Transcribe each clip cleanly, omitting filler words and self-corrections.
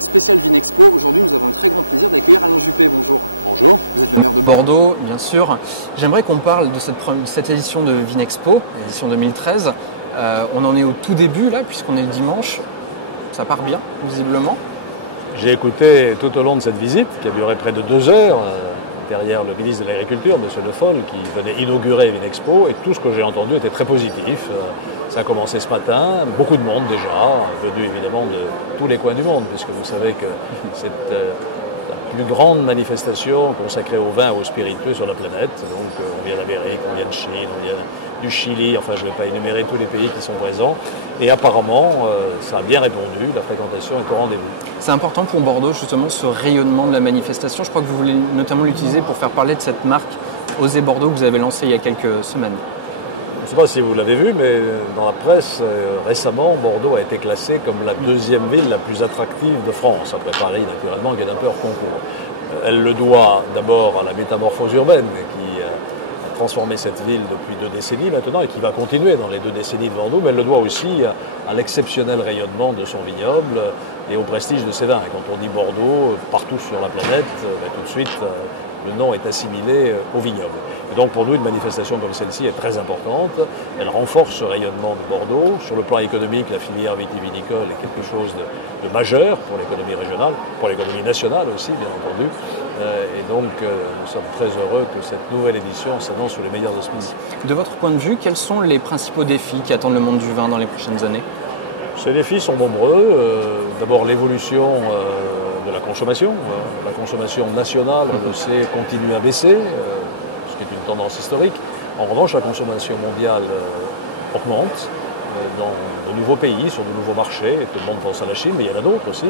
spécial Vinexpo. Aujourd'hui, nous avons le très grand plaisir d'accueillir Alain Juppé. Bonjour. Bonjour. Bordeaux, bien sûr. J'aimerais qu'on parle de cette édition de Vinexpo, édition 2013. On en est au tout début, là, puisqu'on est le dimanche. Ça part bien, visiblement. J'ai écouté tout au long de cette visite, qui a duré près de 2 heures, derrière le ministre de l'Agriculture, M. Le Foll, qui venait inaugurer Vinexpo, et tout ce que j'ai entendu était très positif. Ça a commencé ce matin, beaucoup de monde déjà, venu évidemment de tous les coins du monde, puisque vous savez que c'est la plus grande manifestation consacrée au vin et aux spiritueux sur la planète. Donc on vient d'Amérique, on vient de Chine, on vient du Chili, enfin je ne vais pas énumérer tous les pays qui sont présents. Et apparemment, ça a bien répondu, la fréquentation est au rendez-vous. C'est important pour Bordeaux, justement, ce rayonnement de la manifestation. Je crois que vous voulez notamment l'utiliser pour faire parler de cette marque Osez Bordeaux que vous avez lancée il y a quelques semaines. Je ne sais pas si vous l'avez vu, mais dans la presse, récemment, Bordeaux a été classée comme la 2e ville la plus attractive de France, après Paris, naturellement, qui est un peu hors concours. Elle le doit d'abord à la métamorphose urbaine qui a transformé cette ville depuis 2 décennies maintenant et qui va continuer dans les 2 décennies de Bordeaux, mais elle le doit aussi à l'exceptionnel rayonnement de son vignoble et au prestige de ses vins. Et quand on dit Bordeaux, partout sur la planète, tout de suite, le nom est assimilé au vignoble. Et donc pour nous, une manifestation comme celle-ci est très importante. Elle renforce ce rayonnement de Bordeaux. Sur le plan économique, la filière vitivinicole est quelque chose de majeur pour l'économie régionale, pour l'économie nationale aussi, bien entendu. Et donc nous sommes très heureux que cette nouvelle édition s'annonce sous les meilleurs auspices. De votre point de vue, quels sont les principaux défis qui attendent le monde du vin dans les prochaines années? Ces défis sont nombreux. D'abord l'évolution de la consommation. La consommation nationale, on le sait, continue à baisser, ce qui est une tendance historique. En revanche, la consommation mondiale augmente dans de nouveaux pays, sur de nouveaux marchés. Tout le monde pense à la Chine, mais il y en a d'autres aussi.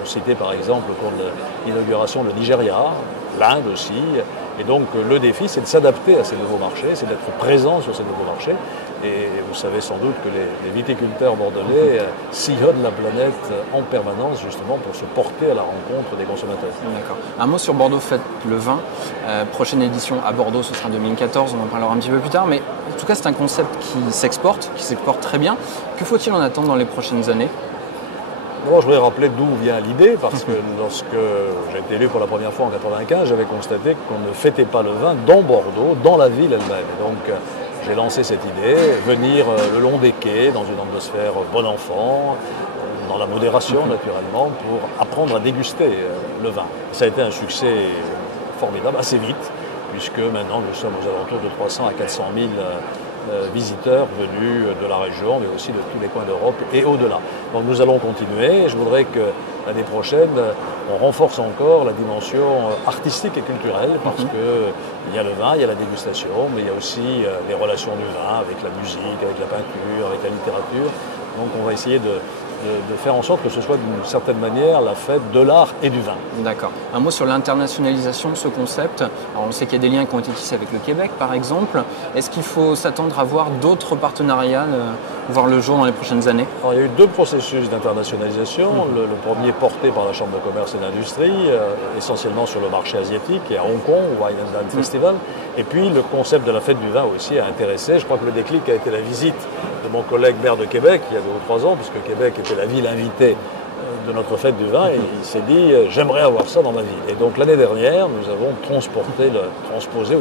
On citait par exemple au cours de l'inauguration le Nigeria, l'Inde aussi. Et donc le défi, c'est de s'adapter à ces nouveaux marchés, c'est d'être présent sur ces nouveaux marchés. Et vous savez sans doute que les viticulteurs bordelais sillonnent la planète en permanence justement pour se porter à la rencontre des consommateurs. D'accord. Un mot sur Bordeaux Fête le vin. Prochaine édition à Bordeaux, ce sera 2014, on en parlera un petit peu plus tard. Mais en tout cas, c'est un concept qui s'exporte très bien. Que faut-il en attendre dans les prochaines années ? D'abord, je voudrais rappeler d'où vient l'idée, parce que lorsque j'ai été élu pour la première fois en 1995, j'avais constaté qu'on ne fêtait pas le vin dans Bordeaux, dans la ville elle-même. Et donc, j'ai lancé cette idée, venir le long des quais, dans une atmosphère bon enfant, dans la modération naturellement, pour apprendre à déguster le vin. Ça a été un succès formidable, assez vite, puisque maintenant nous sommes aux alentours de 300 à 400 000 visiteurs venus de la région, mais aussi de tous les coins d'Europe et au-delà. Donc nous allons continuer. Je voudrais que l'année prochaine, on renforce encore la dimension artistique et culturelle, parce qu'il y a le vin, il y a la dégustation, mais il y a aussi les relations du vin avec la musique, avec la peinture, avec la littérature. Donc on va essayer de faire en sorte que ce soit d'une certaine manière la fête de l'art et du vin. D'accord. Un mot sur l'internationalisation de ce concept. Alors on sait qu'il y a des liens qui ont été tissés avec le Québec par exemple. Est-ce qu'il faut s'attendre à voir d'autres partenariats voir le jour dans les prochaines années? Alors, il y a eu 2 processus d'internationalisation. Le premier porté par la Chambre de commerce et d'industrie, essentiellement sur le marché asiatique et à Hong Kong, au Wine and Dine Festival. Et puis le concept de la fête du vin aussi a intéressé. Je crois que le déclic a été la visite de mon collègue maire de Québec il y a 2 ou 3 ans, puisque Québec était la ville invitée de notre fête du vin, et il s'est dit j'aimerais avoir ça dans ma ville. Et donc l'année dernière, nous avons transposé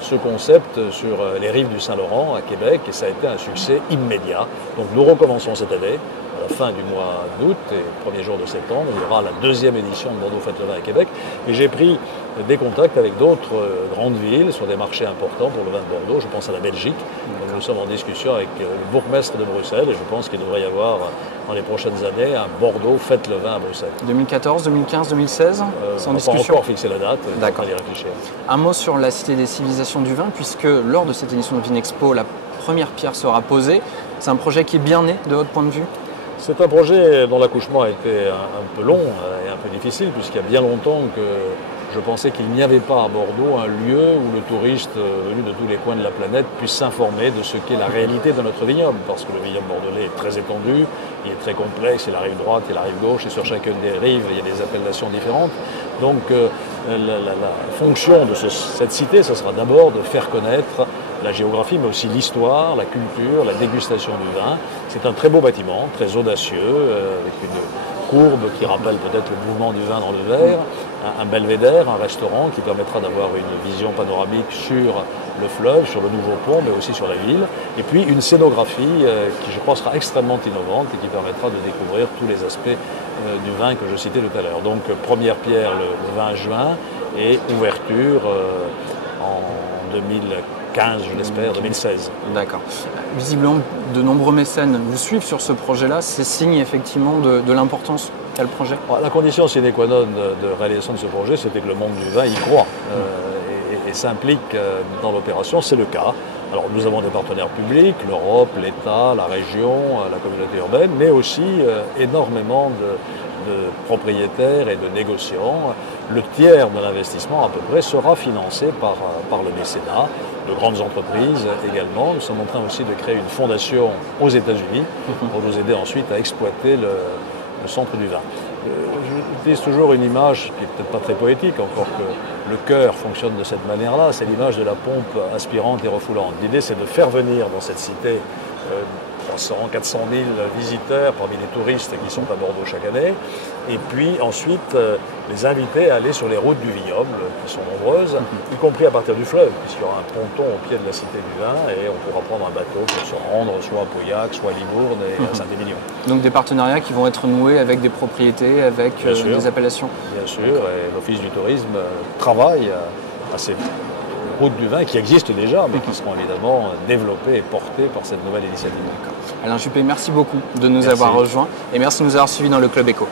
ce concept sur les rives du Saint-Laurent à Québec, et ça a été un succès immédiat. Donc nous recommençons cette année. À la fin du mois d'août et premier jour de septembre, il y aura la 2e édition de Bordeaux Fête le vin à Québec. Et j'ai pris des contacts avec d'autres grandes villes sur des marchés importants pour le vin de Bordeaux. Je pense à la Belgique. Donc nous sommes en discussion avec le bourgmestre de Bruxelles, et je pense qu'il devrait y avoir dans les prochaines années un Bordeaux Fête le vin à Bruxelles. 2014, 2015, 2016 on n'a pas encore fixé la date, d'accord. On va y réfléchir. Un mot sur la Cité des civilisations du vin, puisque lors de cette édition de Vinexpo, la première pierre sera posée. C'est un projet qui est bien né de votre point de vue? C'est un projet dont l'accouchement a été un peu long et un peu difficile, puisqu'il y a bien longtemps que je pensais qu'il n'y avait pas à Bordeaux un lieu où le touriste venu de tous les coins de la planète puisse s'informer de ce qu'est la réalité de notre vignoble, parce que le vignoble bordelais est très étendu, il est très complexe, il y a la rive droite, il y a la rive gauche, et sur chacune des rives, il y a des appellations différentes. Donc la fonction de cette cité, ce sera d'abord de faire connaître la géographie, mais aussi l'histoire, la culture, la dégustation du vin. C'est un très beau bâtiment, très audacieux, avec une courbe qui rappelle peut-être le mouvement du vin dans le verre, un belvédère, un restaurant qui permettra d'avoir une vision panoramique sur le fleuve, sur le nouveau pont, mais aussi sur la ville. Et puis une scénographie qui, je crois, sera extrêmement innovante et qui permettra de découvrir tous les aspects du vin que je citais tout à l'heure. Donc première pierre le 20 juin et ouverture en 2015, je l'espère, 2016. D'accord. Visiblement, de nombreux mécènes vous suivent sur ce projet-là. C'est signe effectivement de l'importance qu'a le projet. La condition sine qua non de réalisation de ce projet, c'était que le monde du vin y croit et s'implique dans l'opération. C'est le cas. Alors nous avons des partenaires publics, l'Europe, l'État, la région, la communauté urbaine, mais aussi énormément de propriétaires et de négociants. Le tiers de l'investissement à peu près sera financé par le mécénat, de grandes entreprises également. Nous sommes en train aussi de créer une fondation aux États-Unis pour nous aider ensuite à exploiter le centre du vin. J'utilise toujours une image qui n'est peut-être pas très poétique, encore que le cœur fonctionne de cette manière-là, c'est l'image de la pompe aspirante et refoulante. L'idée, c'est de faire venir dans cette cité 300, 400 000 visiteurs parmi les touristes qui sont à Bordeaux chaque année, et puis ensuite les inviter à aller sur les routes du vignoble, qui sont nombreuses, y compris à partir du fleuve, puisqu'il y aura un ponton au pied de la cité du vin, et on pourra prendre un bateau pour se rendre soit à Pauillac, soit à Libourne et à Saint-Émilion. Donc des partenariats qui vont être noués avec des propriétés, avec des appellations. Bien sûr, et l'Office du tourisme travaille à ces routes du vin qui existent déjà, mais qui seront évidemment développées et portées par cette nouvelle initiative. Alain Juppé, merci beaucoup de nous avoir rejoints et merci de nous avoir suivis dans le Club Éco.